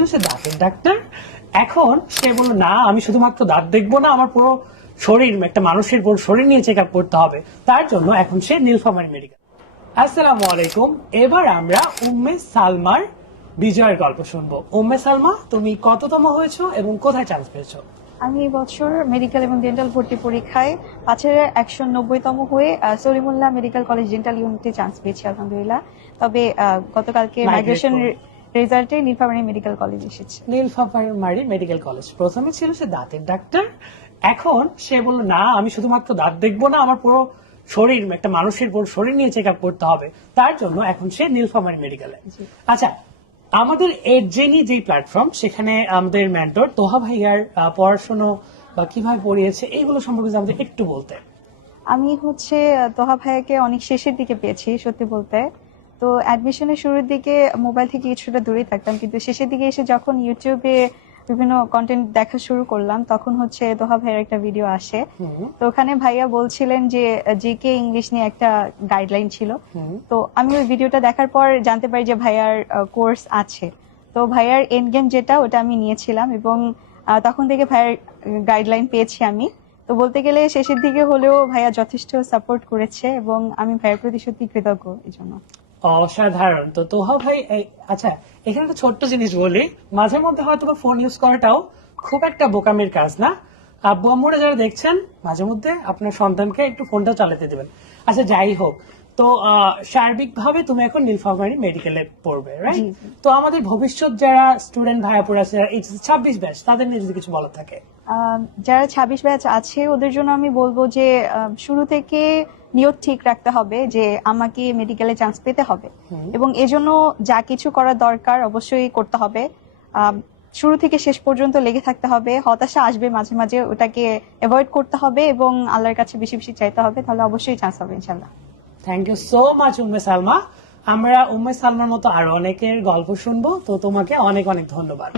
ছিল সে দাঁতের ডাক্তার, এখন সে বলল না আমি শুধুমাত্র দাঁত দেখবো না, আমার পুরো শরীর, একটা মানুষের পুরো শরীর নিয়ে চেক আপ করতে হবে। তার জন্য এখন সে নীলফামারী মেডিকেল। আসসালামু আলাইকুম। এবার আমরা উম্মে সালমার বিজয়ের গল্প শুনবো। উম্মে সালমা, তুমি কততম হয়েছো এবং কোথায় চান্স পেয়েছো? আমি এই বছর মেডিকেল এবং ডেন্টাল ভর্তি পরীক্ষায় 190তম হয়ে সলিমুল্লাহ মেডিকেল কলেজ ডেন্টাল ইউনিটে চান্স পেয়েছি আলহামদুলিল্লাহ। তবে গতকালকে মাইগ্রেশন রেজাল্টে নীলফামারী মেডিকেল কলেজ এসেছে। Nilphamari medical college. প্রথমে ছিল সে দাঁতের ডাক্তার, এখন সে বলল না আমি শুধুমাত্র দাঁত দেখবো না, আমার পুরো শরীর, একটা মানুষের পুরো শরীর নিয়ে চেক আপ করতে হবে। তার জন্য এখন সে নীলফামারী মেডিকেলে। আচ্ছা, আমাদের এডজেনি যে প্ল্যাটফর্ম, সেখানে আমাদের মেন্টর তোহা ভাইয়ার পড়াশোনা বা কিভাবে পড়িয়েছে এইগুলো সম্পর্কে আমাদের একটু বলতে। আমি তোহা ভাইয়াকে অনেক শেষের দিকে পেয়েছি সত্যি বলতে। তো অ্যাডমিশনের শুরুর দিকে মোবাইল থেকে কিছুটা দূরেই থাকতাম, কিন্তু শেষের দিকে এসে যখন ইউটিউবে বিভিন্ন কন্টেন্ট দেখা শুরু করলাম তখন তোহা ভাইয়ের একটা ভিডিও আসে। তো ওখানে ভাইয়া বলছিলেন যে জিকে ইংলিশ নিয়ে একটা গাইডলাইন ছিল। তো আমি ওই ভিডিওটা দেখার পর জানতে পারি যে ভাইয়ার কোর্স আছে। তো ভাইয়ার এন্ড গেম যেটা, ওটা আমি নিয়েছিলাম এবং তখন থেকে ভাইয়ার গাইডলাইন পেয়েছি আমি। তো বলতে গেলে শেষের দিকে হলেও ভাইয়া যথেষ্ট সাপোর্ট করেছে এবং আমি ভাইয়ের প্রতি সত্যি কৃতজ্ঞ এই জন্য। অসাধারণ। তো তোহা ভাই, আচ্ছা এখানে একটা ছোট্ট জিনিস বলি, মাঝে মধ্যে হয়তো ফোন ইউজ করাটাও খুব একটা বোকামির কাজ না। আব্বু আম্মুরা যারা দেখছেন, মাঝে মধ্যে আপনার সন্তানকে একটু ফোনটা চালাতে দেবেন। আচ্ছা যাই হোক, তো সার্বিকভাবে তুমি এখন নীলফামারী মেডিকেলে পড়বে, রাইট? তো আমাদের ভবিষ্যৎ যারা স্টুডেন্ট ভাইয়াপুরা আছে, 26 ব্যাচ, তাদের নিয়ে যদি কিছু বলার থাকে। যারা 26 ব্যাচ আছে ওদের জন্য আমি বলবো যে শুরু থেকে নিয়ত ঠিক রাখতে হবে যে আমাকে মেডিকেলে চান্স পেতে হবে এবং এজন্য যা কিছু করা দরকার অবশ্যই করতে হবে। শুরু থেকে শেষ পর্যন্ত লেগে থাকতে হবে। হতাশা আসবে মাঝে মাঝে, ওটাকে অ্যাভয়েড করতে হবে এবং আল্লাহর কাছে বেশি বেশি চাইতে হবে, তাহলে অবশ্যই চান্স হবে ইনশাল্লাহ। Thank you so much Umme Salma. আমরা উম্মে সালমার মতো আরো অনেকের গল্প শুনবো, তো তোমাকে অনেক অনেক ধন্যবাদ।